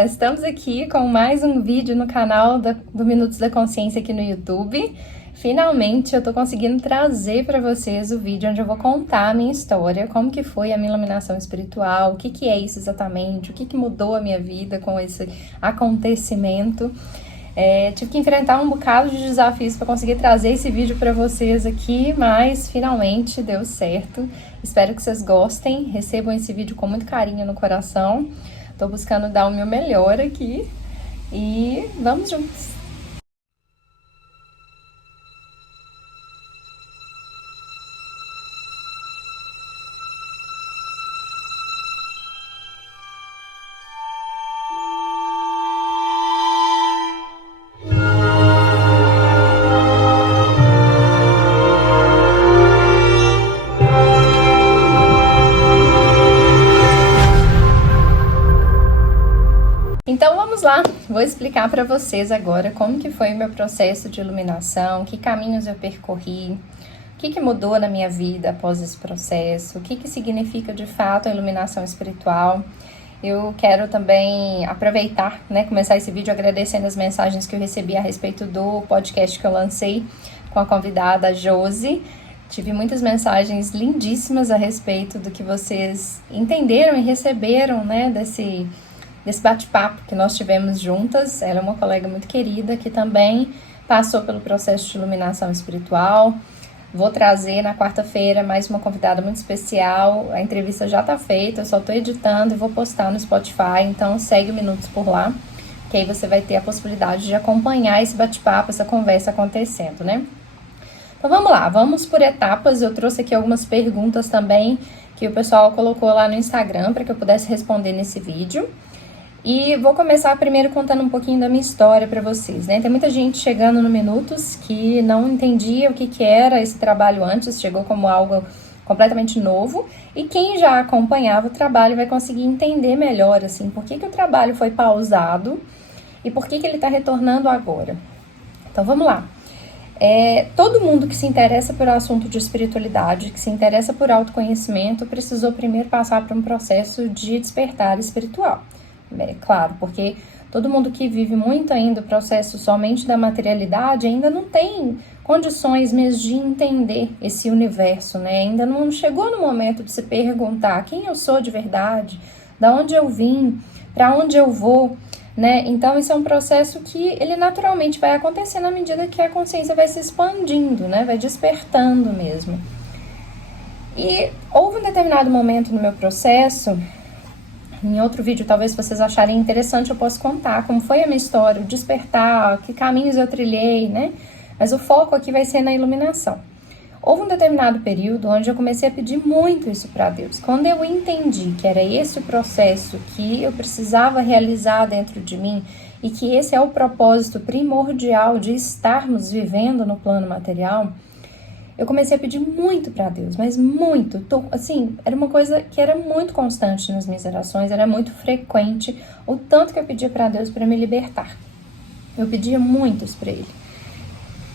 Olá, estamos aqui com mais um vídeo no canal do Minutos da Consciência aqui no YouTube. Finalmente eu tô conseguindo trazer para vocês o vídeo onde eu vou contar a minha história, como que foi a minha iluminação espiritual, o que que é isso exatamente, o que que mudou a minha vida com esse acontecimento. Tive que enfrentar um bocado de desafios para conseguir trazer esse vídeo para vocês aqui, mas finalmente deu certo. Espero que vocês gostem, recebam esse vídeo com muito carinho no coração. Tô buscando dar o meu melhor aqui e vamos juntos! Então vamos lá, vou explicar para vocês agora como que foi o meu processo de iluminação, que caminhos eu percorri, o que que mudou na minha vida após esse processo, o que que significa de fato a iluminação espiritual. Eu quero também aproveitar, começar esse vídeo agradecendo as mensagens que eu recebi a respeito do podcast que eu lancei com a convidada Josi. Tive muitas mensagens lindíssimas a respeito do que vocês entenderam e receberam, desse bate-papo que nós tivemos juntas. Ela é uma colega muito querida que também passou pelo processo de iluminação espiritual. Vou trazer na quarta-feira mais uma convidada muito especial. A entrevista já tá feita, eu só tô editando e vou postar no Spotify, então segue o Minutos por lá, que aí você vai ter a possibilidade de acompanhar esse bate-papo, essa conversa acontecendo, Então vamos lá, vamos por etapas. Eu trouxe aqui algumas perguntas também que o pessoal colocou lá no Instagram para que eu pudesse responder nesse vídeo. E vou começar primeiro contando um pouquinho da minha história para vocês, Tem muita gente chegando no Minutos que não entendia o que era esse trabalho antes, chegou como algo completamente novo. E quem já acompanhava o trabalho vai conseguir entender melhor, por que o trabalho foi pausado e por que ele está retornando agora. Então vamos lá. Todo mundo que se interessa pelo assunto de espiritualidade, que se interessa por autoconhecimento, precisou primeiro passar por um processo de despertar espiritual. Claro, porque todo mundo que vive muito ainda o processo somente da materialidade ainda não tem condições mesmo de entender esse universo, Ainda não chegou no momento de se perguntar quem eu sou de verdade, da onde eu vim, para onde eu vou, Então isso é um processo que ele naturalmente vai acontecendo à medida que a consciência vai se expandindo, Vai despertando mesmo. E houve um determinado momento no meu processo. Em outro vídeo, talvez vocês acharem interessante, eu posso contar como foi a minha história, o despertar, que caminhos eu trilhei, Mas o foco aqui vai ser na iluminação. Houve um determinado período onde eu comecei a pedir muito isso para Deus. Quando eu entendi que era esse o processo que eu precisava realizar dentro de mim e que esse é o propósito primordial de estarmos vivendo no plano material, eu comecei a pedir muito para Deus, mas muito, era uma coisa que era muito constante nas minhas orações, era muito frequente, o tanto que eu pedia para Deus para me libertar. Eu pedia muito isso para Ele.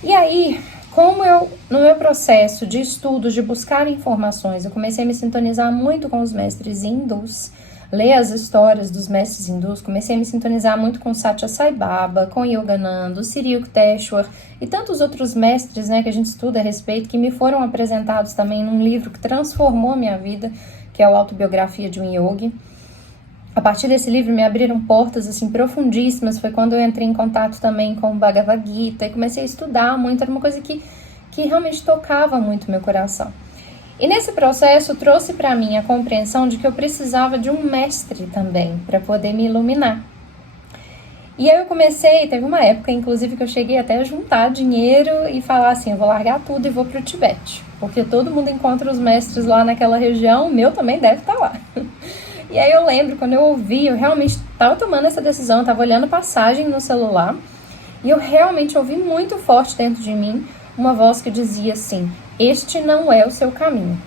E aí, como no meu processo de estudos, de buscar informações, eu comecei a me sintonizar muito com os mestres hindus, ler as histórias dos mestres hindus, comecei a me sintonizar muito com Satya Sai Baba, com Yogananda, Sri Yukteswar e tantos outros mestres, que a gente estuda a respeito, que me foram apresentados também num livro que transformou a minha vida, que é o Autobiografia de um Yogi. A partir desse livro me abriram portas profundíssimas, foi quando eu entrei em contato também com o Bhagavad Gita e comecei a estudar muito, era uma coisa que realmente tocava muito meu coração. E nesse processo trouxe para mim a compreensão de que eu precisava de um mestre também para poder me iluminar. E aí eu teve uma época inclusive que eu cheguei até a juntar dinheiro e falar eu vou largar tudo e vou para o Tibete, porque todo mundo encontra os mestres lá naquela região, o meu também deve estar lá. E aí eu lembro, quando eu ouvi, eu realmente estava tomando essa decisão, eu estava olhando passagem no celular e eu realmente ouvi muito forte dentro de mim uma voz que dizia este não é o seu caminho.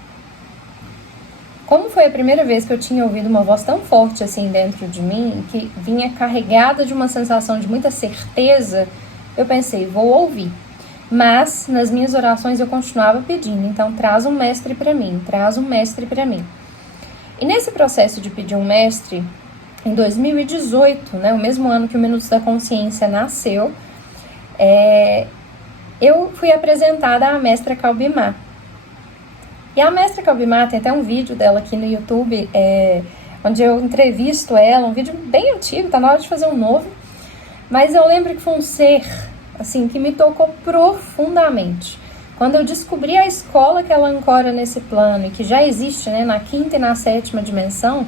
Como foi a primeira vez que eu tinha ouvido uma voz tão forte dentro de mim, que vinha carregada de uma sensação de muita certeza, eu pensei, vou ouvir. Mas nas minhas orações eu continuava pedindo, então traz um mestre para mim, traz um mestre para mim. E nesse processo de pedir um mestre, em 2018, né, o mesmo ano que o Minutos da Consciência nasceu, eu fui apresentada à mestra Calbimar. E a mestra Calbimar, tem até um vídeo dela aqui no YouTube, onde eu entrevisto ela, um vídeo bem antigo, tá na hora de fazer um novo, mas eu lembro que foi um ser, assim, que me tocou profundamente. Quando eu descobri a escola que ela ancora nesse plano, e que já existe, né, na 5ª e na 7ª dimensão,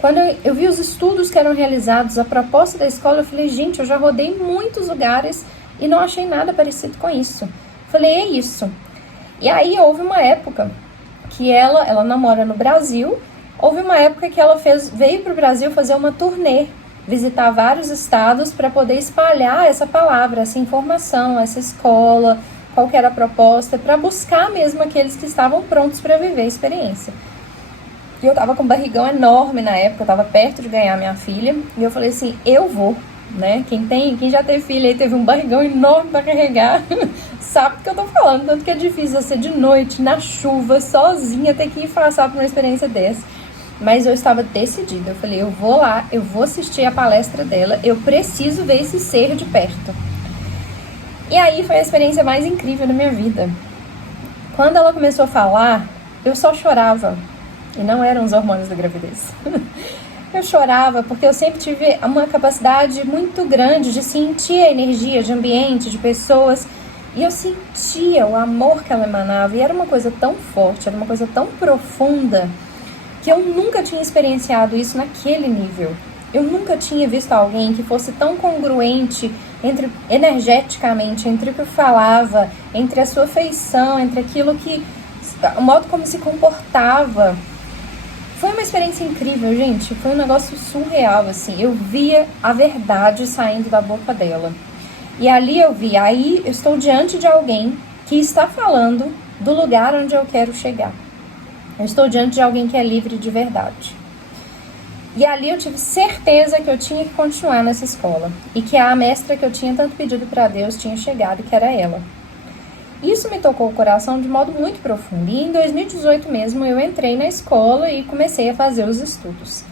quando eu vi os estudos que eram realizados, a proposta da escola, eu falei, gente, eu já rodei muitos lugares e não achei nada parecido com isso. Falei, é isso. E aí houve uma época que ela namora no Brasil, houve uma época que ela veio para o Brasil fazer uma turnê, visitar vários estados para poder espalhar essa palavra, essa informação, essa escola, qual que era a proposta, para buscar mesmo aqueles que estavam prontos para viver a experiência. E eu tava com um barrigão enorme na época, eu tava perto de ganhar minha filha, e eu falei assim, eu vou, né? Quem já teve filha e teve um barrigão enorme para carregar, sabe do que eu tô falando, tanto que é difícil você de noite, na chuva, sozinha, ter que ir passar por uma experiência dessa. Mas eu estava decidida, eu falei, eu vou lá, eu vou assistir a palestra dela, eu preciso ver esse ser de perto. E aí foi a experiência mais incrível da minha vida. Quando ela começou a falar, eu só chorava. E não eram os hormônios da gravidez. Eu chorava porque eu sempre tive uma capacidade muito grande de sentir a energia de ambiente, de pessoas. E eu sentia o amor que ela emanava. E era uma coisa tão forte, era uma coisa tão profunda, que eu nunca tinha experienciado isso naquele nível. Eu nunca tinha visto alguém que fosse tão congruente energeticamente, entre o que falava, entre a sua feição, entre aquilo que... o modo como se comportava. Foi uma experiência incrível, gente. Foi um negócio surreal, assim. Eu via a verdade saindo da boca dela. E ali eu vi, aí eu estou diante de alguém que está falando do lugar onde eu quero chegar. Eu estou diante de alguém que é livre de verdade. E ali eu tive certeza que eu tinha que continuar nessa escola. E que a mestra que eu tinha tanto pedido para Deus tinha chegado, que era ela. Isso me tocou o coração de modo muito profundo. E em 2018 mesmo eu entrei na escola e comecei a fazer os estudos.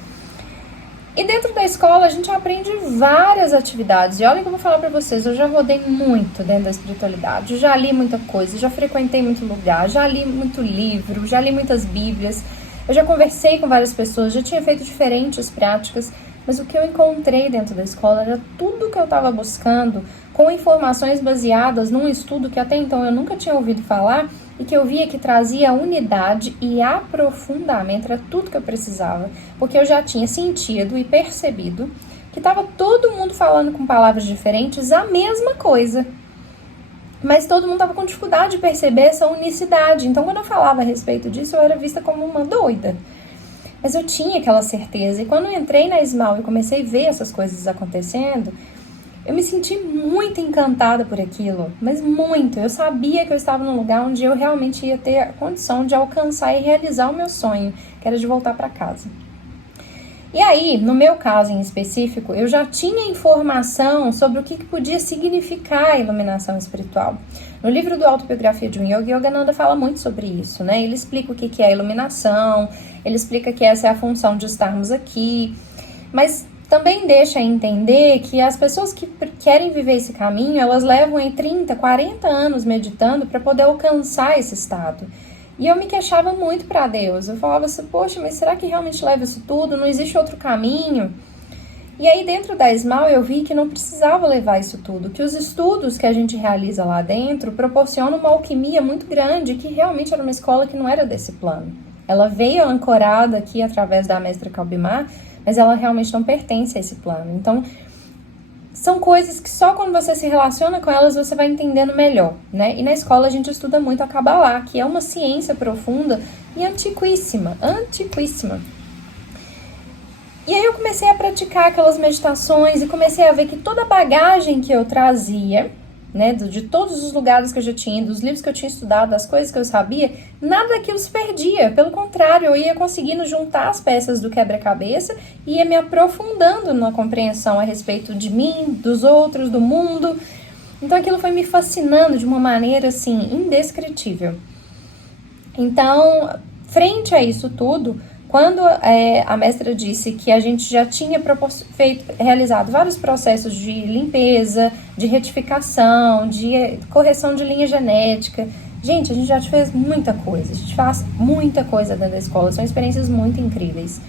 E dentro da escola a gente aprende várias atividades. E olha que eu vou falar para vocês, eu já rodei muito dentro da espiritualidade. Eu já li muita coisa, já frequentei muito lugar, já li muito livro, já li muitas bíblias. Eu já conversei com várias pessoas, já tinha feito diferentes práticas. Mas o que eu encontrei dentro da escola era tudo que eu estava buscando, com informações baseadas num estudo que até então eu nunca tinha ouvido falar e que eu via que trazia unidade e aprofundamento, era tudo que eu precisava, porque eu já tinha sentido e percebido que estava todo mundo falando com palavras diferentes a mesma coisa, mas todo mundo estava com dificuldade de perceber essa unicidade. Então, quando eu falava a respeito disso, eu era vista como uma doida. Mas eu tinha aquela certeza, e quando eu entrei na Esmal e comecei a ver essas coisas acontecendo, eu me senti muito encantada por aquilo, mas muito. Eu sabia que eu estava num lugar onde eu realmente ia ter a condição de alcançar e realizar o meu sonho, que era de voltar para casa. E aí, no meu caso em específico, eu já tinha informação sobre o que podia significar a iluminação espiritual. No livro do Autobiografia de um Yogi, Yogananda fala muito sobre isso, né? Ele explica o que é a iluminação, ele explica que essa é a função de estarmos aqui, mas também deixa entender que as pessoas que querem viver esse caminho, elas levam em 30, 40 anos meditando para poder alcançar esse estado. E eu me queixava muito para Deus. Eu falava assim, poxa, mas será que realmente leva isso tudo? Não existe outro caminho? E aí dentro da Esmal eu vi que não precisava levar isso tudo, que os estudos que a gente realiza lá dentro proporcionam uma alquimia muito grande, que realmente era uma escola que não era desse plano. Ela veio ancorada aqui através da mestra Calbimar, mas ela realmente não pertence a esse plano. Então, são coisas que só quando você se relaciona com elas você vai entendendo melhor, né? E na escola a gente estuda muito a Kabbalah, que é uma ciência profunda e antiquíssima, antiquíssima. E aí eu comecei a praticar aquelas meditações e comecei a ver que toda a bagagem que eu trazia, né, de todos os lugares que eu já tinha, dos livros que eu tinha estudado, das coisas que eu sabia, nada daquilo se perdia. Pelo contrário, eu ia conseguindo juntar as peças do quebra-cabeça e ia me aprofundando na compreensão a respeito de mim, dos outros, do mundo. Então aquilo foi me fascinando de uma maneira, assim, indescritível. Então, frente a isso tudo, Quando a mestra disse que a gente já tinha realizado vários processos de limpeza, de retificação, de correção de linha genética, gente, a gente já fez muita coisa, a gente faz muita coisa dentro da escola, são experiências muito incríveis.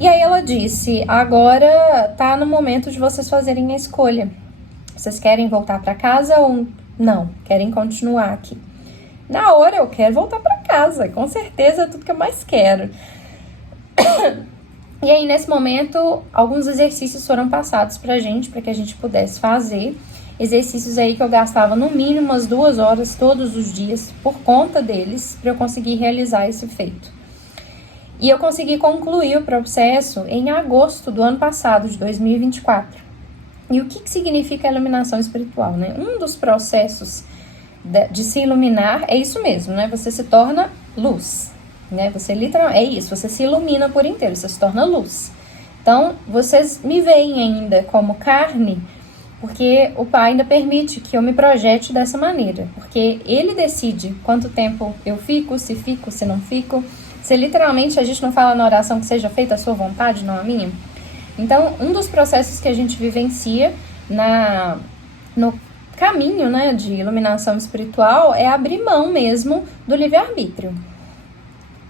E aí ela disse, agora tá no momento de vocês fazerem a escolha. Vocês querem voltar para casa ou não? Querem continuar aqui? Na hora eu quero voltar para casa, com certeza é tudo que eu mais quero. E aí nesse momento, alguns exercícios foram passados pra gente, para que a gente pudesse fazer. Exercícios aí que eu gastava no mínimo umas 2 horas todos os dias, por conta deles, para eu conseguir realizar esse feito. E eu consegui concluir o processo em agosto do ano passado, de 2024. E o que significa a iluminação espiritual, né? Um dos processos de se iluminar é isso mesmo, né? Você se torna luz, né? Você literalmente, é isso, você se ilumina por inteiro, você se torna luz. Então, vocês me veem ainda como carne, porque o Pai ainda permite que eu me projete dessa maneira, porque Ele decide quanto tempo eu fico, se não fico. Se literalmente a gente não fala na oração que seja feita a sua vontade, não a minha. Então, um dos processos que a gente vivencia no caminho, né, de iluminação espiritual é abrir mão mesmo do livre-arbítrio.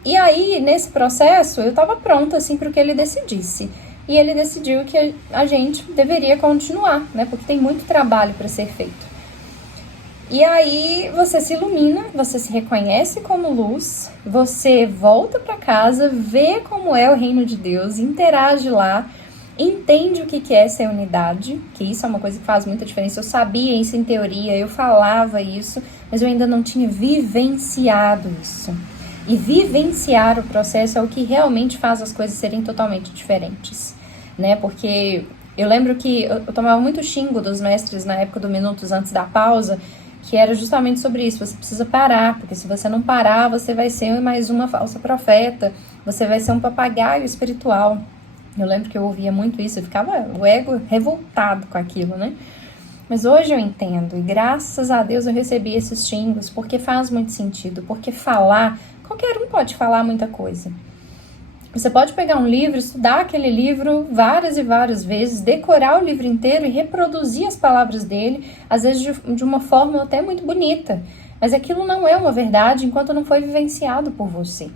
E aí, nesse processo, eu estava pronta assim, para o que ele decidisse. E ele decidiu que a gente deveria continuar, né, porque tem muito trabalho para ser feito. E aí você se ilumina, você se reconhece como luz, você volta para casa, vê como é o reino de Deus, interage lá, entende o que é ser unidade, que isso é uma coisa que faz muita diferença. Eu sabia isso em teoria, eu falava isso, mas eu ainda não tinha vivenciado isso. E vivenciar o processo é o que realmente faz as coisas serem totalmente diferentes, né? Porque eu lembro que eu tomava muito xingo dos mestres na época do Minutos Antes da Pausa, que era justamente sobre isso, você precisa parar, porque se você não parar, você vai ser mais uma falsa profeta, você vai ser um papagaio espiritual. Eu lembro que eu ouvia muito isso, eu ficava o ego revoltado com aquilo, né? Mas hoje eu entendo, e graças a Deus eu recebi esses xingos, porque faz muito sentido, porque falar, qualquer um pode falar muita coisa. Você pode pegar um livro, estudar aquele livro várias e várias vezes, decorar o livro inteiro e reproduzir as palavras dele, às vezes de uma forma até muito bonita. Mas aquilo não é uma verdade enquanto não foi vivenciado por você.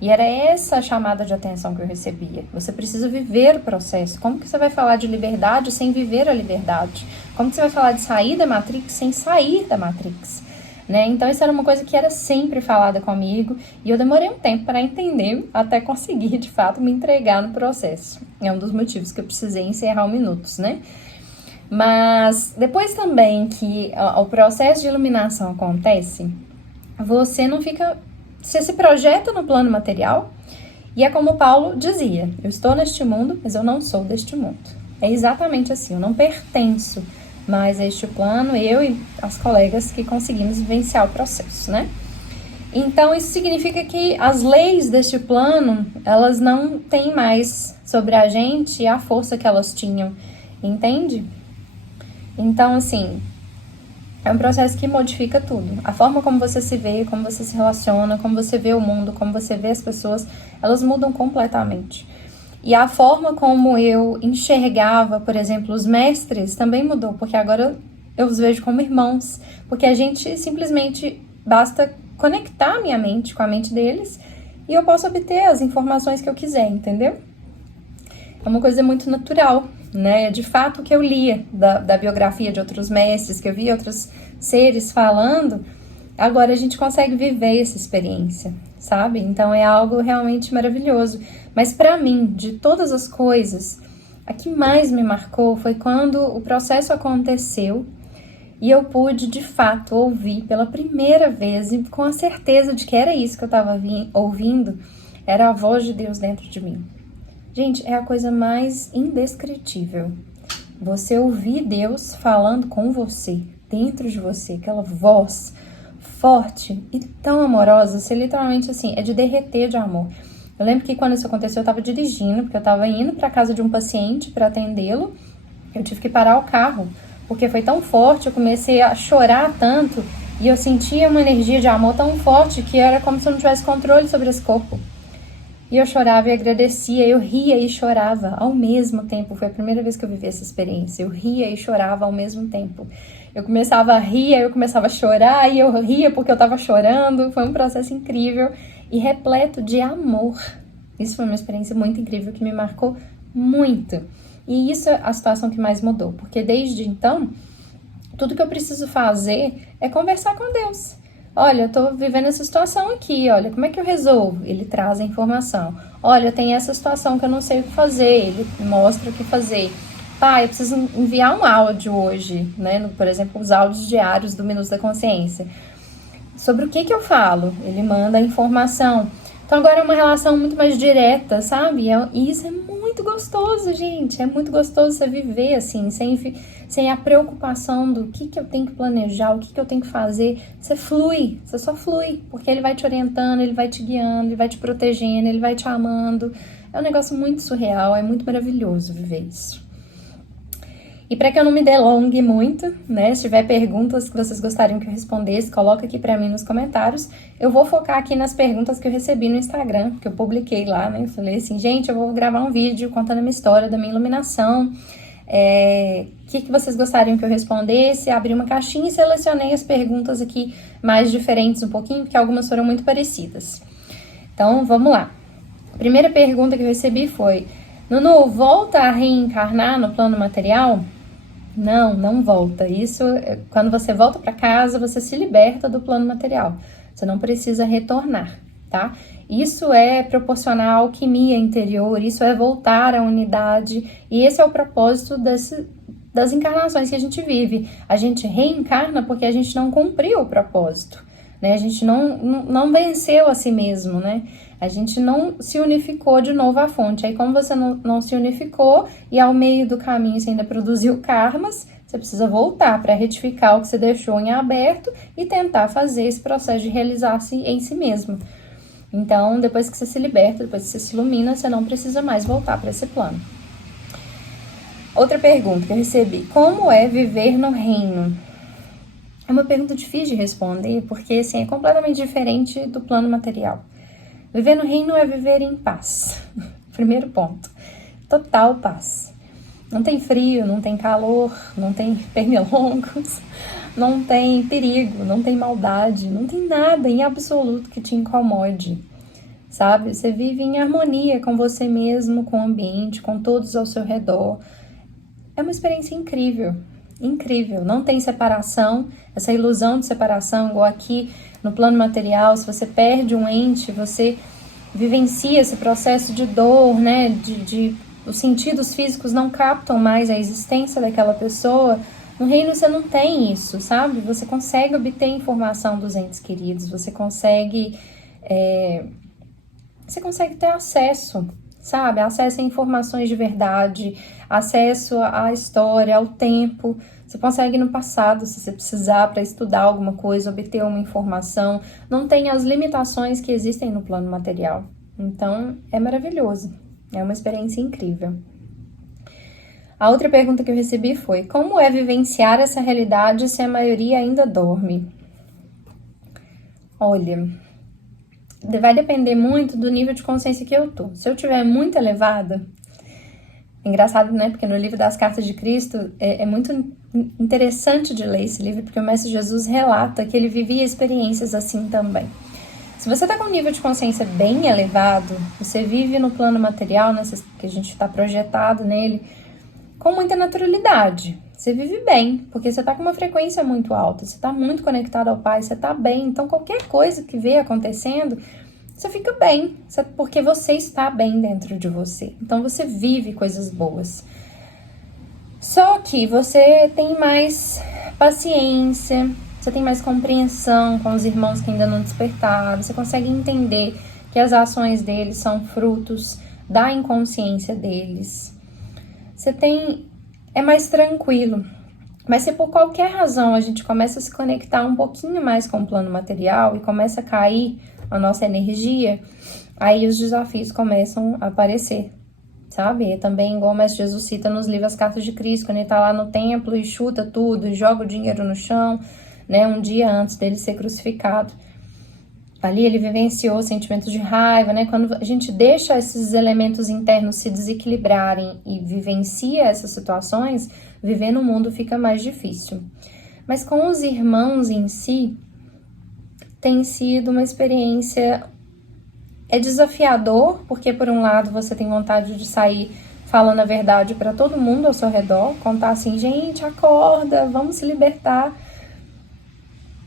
E era essa a chamada de atenção que eu recebia. Você precisa viver o processo. Como que você vai falar de liberdade sem viver a liberdade? Como que você vai falar de sair da Matrix sem sair da Matrix? Né? Então isso era uma coisa que era sempre falada comigo e eu demorei um tempo para entender até conseguir de fato me entregar no processo. É um dos motivos que eu precisei encerrar o Minutos, né? Mas depois também que o processo de iluminação acontece, você não fica, você se projeta no plano material e é como Paulo dizia, eu estou neste mundo, mas eu não sou deste mundo. É exatamente assim, eu não pertenço mais a este plano, eu e as colegas que conseguimos vivenciar o processo, né? Então, isso significa que as leis deste plano, elas não têm mais sobre a gente a força que elas tinham, entende? Então, assim, é um processo que modifica tudo. A forma como você se vê, como você se relaciona, como você vê o mundo, como você vê as pessoas, elas mudam completamente. E a forma como eu enxergava, por exemplo, os mestres também mudou, porque agora eu os vejo como irmãos, porque a gente simplesmente basta conectar minha mente com a mente deles e eu posso obter as informações que eu quiser, entendeu? É uma coisa muito natural, né? De fato, o que eu lia da biografia de outros mestres, que eu via outros seres falando, agora a gente consegue viver essa experiência, sabe? Então é algo realmente maravilhoso. Mas para mim, de todas as coisas, a que mais me marcou foi quando o processo aconteceu e eu pude, de fato, ouvir pela primeira vez e com a certeza de que era isso que eu estava ouvindo, era a voz de Deus dentro de mim. Gente, é a coisa mais indescritível. Você ouvir Deus falando com você, dentro de você, aquela voz forte e tão amorosa, você literalmente, assim, é de derreter de amor. Eu lembro que quando isso aconteceu, eu estava dirigindo, porque eu estava indo para casa de um paciente para atendê-lo. Eu tive que parar o carro, porque foi tão forte, eu comecei a chorar tanto e eu sentia uma energia de amor tão forte que era como se eu não tivesse controle sobre esse corpo. E eu chorava e agradecia, eu ria e chorava ao mesmo tempo. Foi a primeira vez que eu vivi essa experiência. Eu ria e chorava ao mesmo tempo. Eu começava a rir, aí eu começava a chorar, e eu ria porque eu tava chorando. Foi um processo incrível e repleto de amor. Isso foi uma experiência muito incrível que me marcou muito. E isso é a situação que mais mudou, porque desde então, tudo que eu preciso fazer é conversar com Deus. Olha, eu tô vivendo essa situação aqui, olha, como é que eu resolvo? Ele traz a informação. Olha, tem essa situação que eu não sei o que fazer, ele mostra o que fazer. Pai, eu preciso enviar um áudio hoje, né? Por exemplo, os áudios diários do Minutos da Consciência. Sobre o que eu falo? Ele manda a informação. Então agora é uma relação muito mais direta, sabe? E isso é muito gostoso, gente. É muito gostoso você viver assim, sem a preocupação do que eu tenho que planejar, o que eu tenho que fazer. Você flui, você só flui. Porque ele vai te orientando, ele vai te guiando, ele vai te protegendo, ele vai te amando. É um negócio muito surreal, é muito maravilhoso viver isso. E para que eu não me delongue muito, né, se tiver perguntas que vocês gostariam que eu respondesse, coloca aqui para mim nos comentários. Eu vou focar aqui nas perguntas que eu recebi no Instagram, que eu publiquei lá, né, eu falei assim, gente, eu vou gravar um vídeo contando a minha história, da minha iluminação, o que vocês gostariam que eu respondesse, abri uma caixinha e selecionei as perguntas aqui mais diferentes um pouquinho, porque algumas foram muito parecidas. Então, vamos lá. A primeira pergunta que eu recebi foi, Nunu, volta a reencarnar no plano material? Não volta. Isso, quando você volta para casa, você se liberta do plano material. Você não precisa retornar, tá? Isso é proporcionar a alquimia interior, isso é voltar à unidade. E esse é o propósito das encarnações que a gente vive. A gente reencarna porque a gente não cumpriu o propósito, né? A gente não venceu a si mesmo, né? A gente não se unificou de novo à fonte. Aí, como você não se unificou e ao meio do caminho você ainda produziu karmas, você precisa voltar para retificar o que você deixou em aberto e tentar fazer esse processo de realizar-se em si mesmo. Então, depois que você se liberta, depois que você se ilumina, você não precisa mais voltar para esse plano. Outra pergunta que eu recebi. Como é viver no reino? É uma pergunta difícil de responder, porque assim, é completamente diferente do plano material. Viver no reino é viver em paz. Primeiro ponto. Total paz. Não tem frio, não tem calor, não tem pernilongos, não tem perigo, não tem maldade, não tem nada em absoluto que te incomode, sabe? Você vive em harmonia com você mesmo, com o ambiente, com todos ao seu redor. É uma experiência incrível, incrível. Não tem separação, essa ilusão de separação, igual aqui no plano material, se você perde um ente, você vivencia esse processo de dor, né? Os sentidos físicos não captam mais a existência daquela pessoa. No reino você não tem isso, sabe? Você consegue obter informação dos entes queridos, você consegue ter acesso, sabe? Acesso a informações de verdade, acesso à história, ao tempo. Você consegue ir no passado, se você precisar, para estudar alguma coisa, obter uma informação. Não tem as limitações que existem no plano material. Então, é maravilhoso. É uma experiência incrível. A outra pergunta que eu recebi foi: como é vivenciar essa realidade se a maioria ainda dorme? Olha, vai depender muito do nível de consciência que eu tô. Se eu tiver muito elevada, engraçado, né? Porque no livro das Cartas de Cristo é muito interessante de ler esse livro, porque o Mestre Jesus relata que ele vivia experiências assim também. Se você está com um nível de consciência bem elevado, você vive no plano material, que a gente está projetado nele, com muita naturalidade. Você vive bem, porque você está com uma frequência muito alta, você está muito conectado ao Pai, você está bem. Então, qualquer coisa que vê acontecendo, você fica bem, porque você está bem dentro de você. Então, você vive coisas boas. Só que você tem mais paciência, você tem mais compreensão com os irmãos que ainda não despertaram, você consegue entender que as ações deles são frutos da inconsciência deles. É mais tranquilo. Mas se por qualquer razão a gente começa a se conectar um pouquinho mais com o plano material e começa a cair a nossa energia, aí os desafios começam a aparecer, sabe? E também, igual o Mestre Jesus cita nos livros As Cartas de Cristo, quando ele tá lá no templo e chuta tudo, e joga o dinheiro no chão, né? Um dia antes dele ser crucificado. ali ele vivenciou sentimentos de raiva, né? Quando a gente deixa esses elementos internos se desequilibrarem e vivencia essas situações, viver no mundo fica mais difícil. Mas com os irmãos em si, tem sido uma experiência... É desafiador, porque por um lado você tem vontade de sair falando a verdade para todo mundo ao seu redor, contar assim, gente, acorda, vamos se libertar.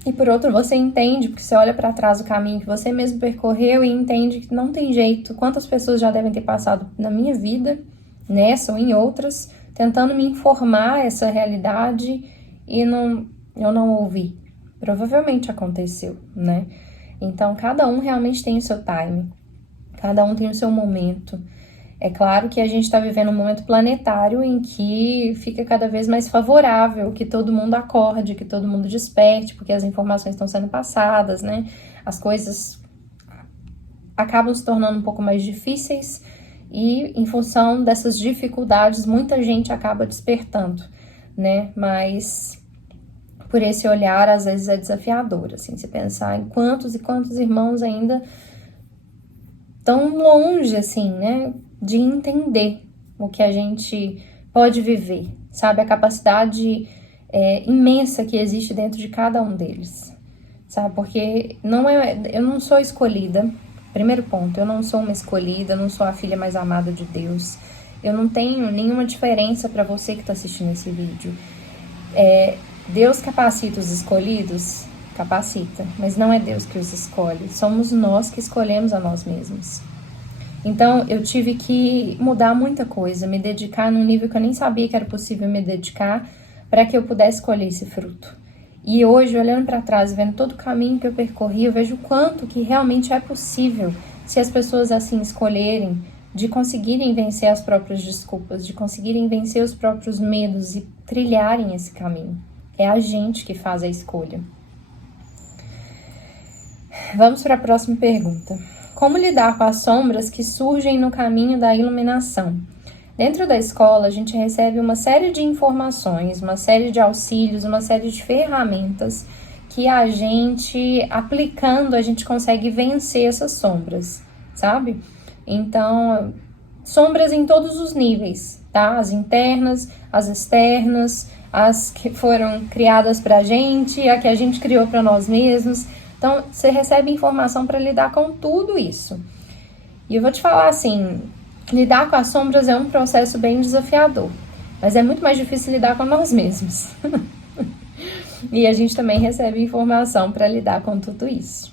E por outro, você entende, porque você olha para trás o caminho que você mesmo percorreu e entende que não tem jeito. Quantas pessoas já devem ter passado na minha vida, nessa ou em outras, tentando me informar essa realidade e eu não ouvi. Provavelmente aconteceu, né? Então, cada um realmente tem o seu time, cada um tem o seu momento. É claro que a gente está vivendo um momento planetário em que fica cada vez mais favorável que todo mundo acorde, que todo mundo desperte, porque as informações estão sendo passadas, né? As coisas acabam se tornando um pouco mais difíceis e, em função dessas dificuldades, muita gente acaba despertando, né? Mas por esse olhar, às vezes é desafiador, assim, se pensar em quantos e quantos irmãos ainda tão longe, assim, né, de entender o que a gente pode viver, sabe? A capacidade imensa que existe dentro de cada um deles, sabe? Porque eu não sou escolhida, primeiro ponto, eu não sou uma escolhida, eu não sou a filha mais amada de Deus, eu não tenho nenhuma diferença para você que está assistindo esse vídeo. Deus capacita os escolhidos? Capacita, mas não é Deus que os escolhe, somos nós que escolhemos a nós mesmos. Então, eu tive que mudar muita coisa, me dedicar num nível que eu nem sabia que era possível me dedicar para que eu pudesse colher esse fruto. E hoje, olhando para trás, vendo todo o caminho que eu percorri, eu vejo o quanto que realmente é possível, se as pessoas assim escolherem, de conseguirem vencer as próprias desculpas, de conseguirem vencer os próprios medos e trilharem esse caminho. É a gente que faz a escolha. Vamos para a próxima pergunta. Como lidar com as sombras que surgem no caminho da iluminação? Dentro da escola, a gente recebe uma série de informações, uma série de auxílios, uma série de ferramentas que a gente, aplicando, a gente consegue vencer essas sombras, sabe? Então, sombras em todos os níveis, tá? As internas, as externas, as que foram criadas pra gente, a que a gente criou para nós mesmos. Então, você recebe informação para lidar com tudo isso. E eu vou te falar assim, lidar com as sombras é um processo bem desafiador, mas é muito mais difícil lidar com nós mesmos. E a gente também recebe informação para lidar com tudo isso.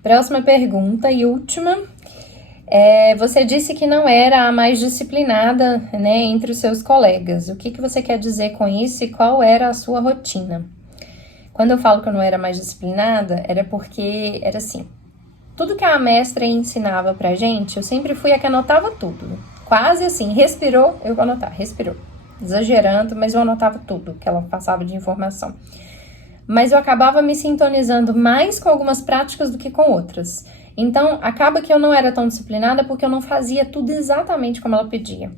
Próxima pergunta e última. Você disse que não era a mais disciplinada, né, entre os seus colegas. O que você quer dizer com isso e qual era a sua rotina? Quando eu falo que eu não era mais disciplinada, era porque era assim, tudo que a mestra ensinava pra gente, eu sempre fui a que anotava tudo. Quase assim, respirou, eu vou anotar, respirou. Exagerando, mas eu anotava tudo que ela passava de informação. Mas eu acabava me sintonizando mais com algumas práticas do que com outras. Então, acaba que eu não era tão disciplinada porque eu não fazia tudo exatamente como ela pedia.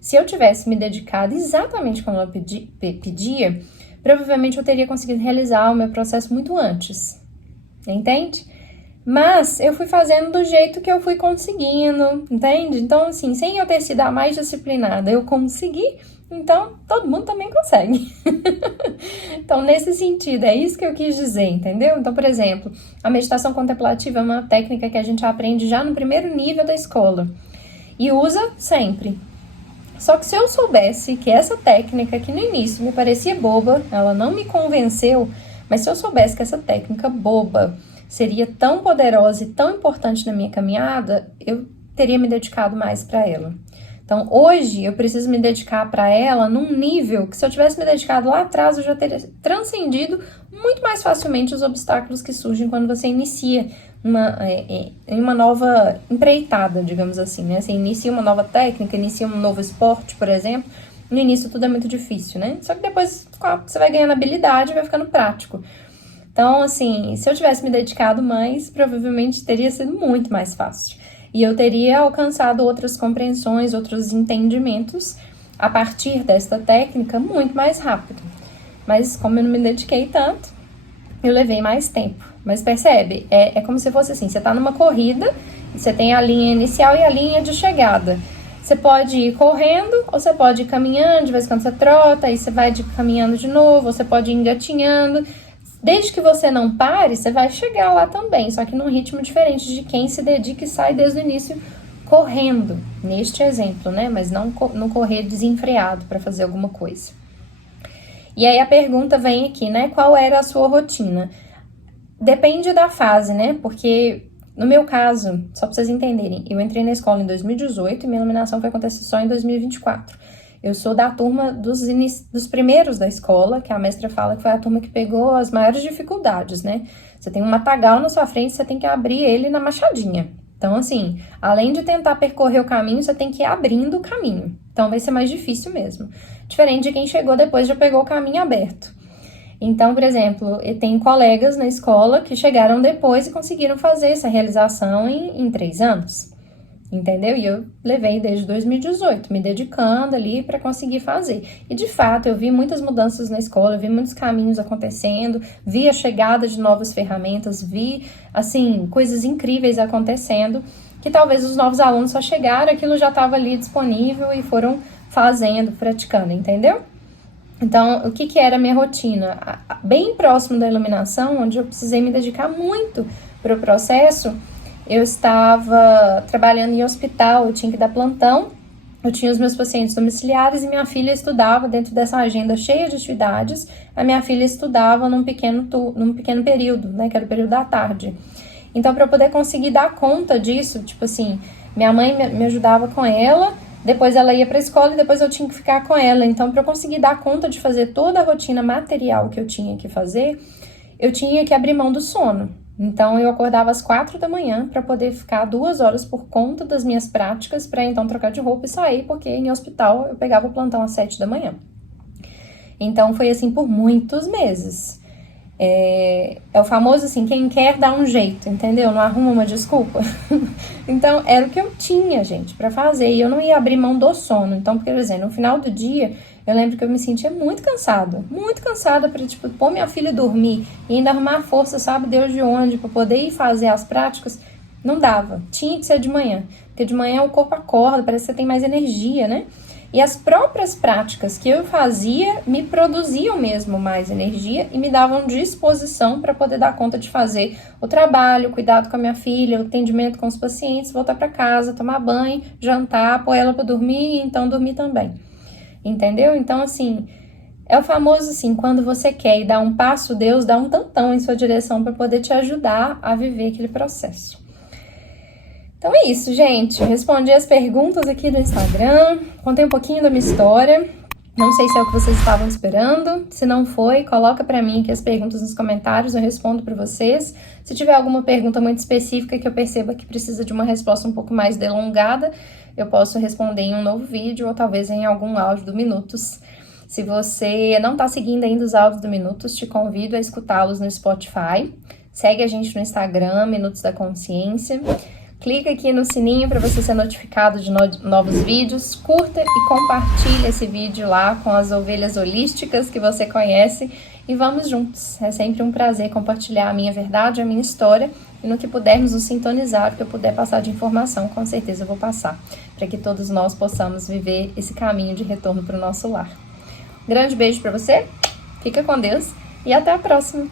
Se eu tivesse me dedicado exatamente como ela pedia, provavelmente eu teria conseguido realizar o meu processo muito antes, entende? Mas eu fui fazendo do jeito que eu fui conseguindo, entende? Então, assim, sem eu ter sido a mais disciplinada, eu consegui, então todo mundo também consegue. Então, nesse sentido, é isso que eu quis dizer, entendeu? Então, por exemplo, a meditação contemplativa é uma técnica que a gente aprende já no primeiro nível da escola e usa sempre. Só que se eu soubesse que essa técnica, que no início me parecia boba, ela não me convenceu, mas se eu soubesse que essa técnica boba seria tão poderosa e tão importante na minha caminhada, eu teria me dedicado mais para ela. Então, hoje, eu preciso me dedicar para ela num nível que, se eu tivesse me dedicado lá atrás, eu já teria transcendido muito mais facilmente os obstáculos que surgem quando você inicia uma nova empreitada, digamos assim, né? Você inicia uma nova técnica, inicia um novo esporte, por exemplo. No início tudo é muito difícil, né? Só que depois você vai ganhando habilidade e vai ficando prático. Então, assim, se eu tivesse me dedicado mais, provavelmente teria sido muito mais fácil. E eu teria alcançado outras compreensões, outros entendimentos a partir desta técnica muito mais rápido. Mas como eu não me dediquei tanto, eu levei mais tempo Mas percebe? É como se fosse assim, você tá numa corrida, você tem a linha inicial e a linha de chegada. Você pode ir correndo, ou você pode ir caminhando, de vez em quando você trota, aí você vai caminhando de novo, ou você pode ir engatinhando. Desde que você não pare, você vai chegar lá também, só que num ritmo diferente de quem se dedica e sai desde o início correndo, neste exemplo, né? Mas não correr desenfreado para fazer alguma coisa. E aí a pergunta vem aqui, né? Qual era a sua rotina? Depende da fase, né? Porque no meu caso, só para vocês entenderem, eu entrei na escola em 2018 e minha iluminação foi acontecer só em 2024. Eu sou da turma dos primeiros da escola, que a mestra fala que foi a turma que pegou as maiores dificuldades, né? Você tem um matagal na sua frente, você tem que abrir ele na machadinha. Então, assim, além de tentar percorrer o caminho, você tem que ir abrindo o caminho. Então, vai ser mais difícil mesmo. Diferente de quem chegou depois já pegou o caminho aberto. Então, por exemplo, eu tenho colegas na escola que chegaram depois e conseguiram fazer essa realização em 3 anos. Entendeu? E eu levei desde 2018, me dedicando ali para conseguir fazer. E de fato, eu vi muitas mudanças na escola, eu vi muitos caminhos acontecendo, vi a chegada de novas ferramentas, vi, assim, coisas incríveis acontecendo, que talvez os novos alunos só chegaram, aquilo já estava ali disponível e foram fazendo, praticando, entendeu? Então, o que era a minha rotina? Bem próximo da iluminação, onde eu precisei me dedicar muito para o processo, eu estava trabalhando em hospital, eu tinha que dar plantão, eu tinha os meus pacientes domiciliares e minha filha estudava dentro dessa agenda cheia de atividades. A minha filha estudava num pequeno período, né, que era o período da tarde. Então, para eu poder conseguir dar conta disso, tipo assim, minha mãe me ajudava com ela, depois ela ia para a escola e depois eu tinha que ficar com ela. Então, para eu conseguir dar conta de fazer toda a rotina material que eu tinha que fazer, eu tinha que abrir mão do sono. Então, eu acordava às 4 da manhã para poder ficar 2 horas por conta das minhas práticas, para então trocar de roupa e sair, porque em hospital eu pegava o plantão às 7 da manhã. Então, foi assim por muitos meses. É o famoso assim, quem quer dá um jeito, entendeu? Não arruma uma desculpa. Então, era o que eu tinha, gente, para fazer. E eu não ia abrir mão do sono. Então, por exemplo, no final do dia, eu lembro que eu me sentia muito cansada para, tipo, pôr minha filha dormir e ainda arrumar força, sabe, Deus de onde, para poder ir fazer as práticas. Não dava, tinha que ser de manhã. Porque de manhã o corpo acorda, parece que você tem mais energia, né? E as próprias práticas que eu fazia me produziam mesmo mais energia e me davam disposição para poder dar conta de fazer o trabalho, o cuidado com a minha filha, o atendimento com os pacientes, voltar para casa, tomar banho, jantar, pôr ela para dormir e então dormir também. Entendeu? Então, assim, é o famoso assim, quando você quer e dá um passo, Deus dá um tantão em sua direção para poder te ajudar a viver aquele processo. Então é isso, gente. Eu respondi as perguntas aqui do Instagram, contei um pouquinho da minha história. Não sei se é o que vocês estavam esperando. Se não foi, coloca pra mim aqui as perguntas nos comentários, eu respondo pra vocês. Se tiver alguma pergunta muito específica que eu perceba que precisa de uma resposta um pouco mais delongada, eu posso responder em um novo vídeo ou talvez em algum áudio do Minutos. Se você não tá seguindo ainda os áudios do Minutos, te convido a escutá-los no Spotify. Segue a gente no Instagram, Minutos da Consciência. Clica aqui no sininho para você ser notificado de novos vídeos. Curta e compartilhe esse vídeo lá com as ovelhas holísticas que você conhece. E vamos juntos. É sempre um prazer compartilhar a minha verdade, a minha história. E no que pudermos nos sintonizar, o que eu puder passar de informação, com certeza eu vou passar. Para que todos nós possamos viver esse caminho de retorno para o nosso lar. Grande beijo para você. Fica com Deus e até a próxima.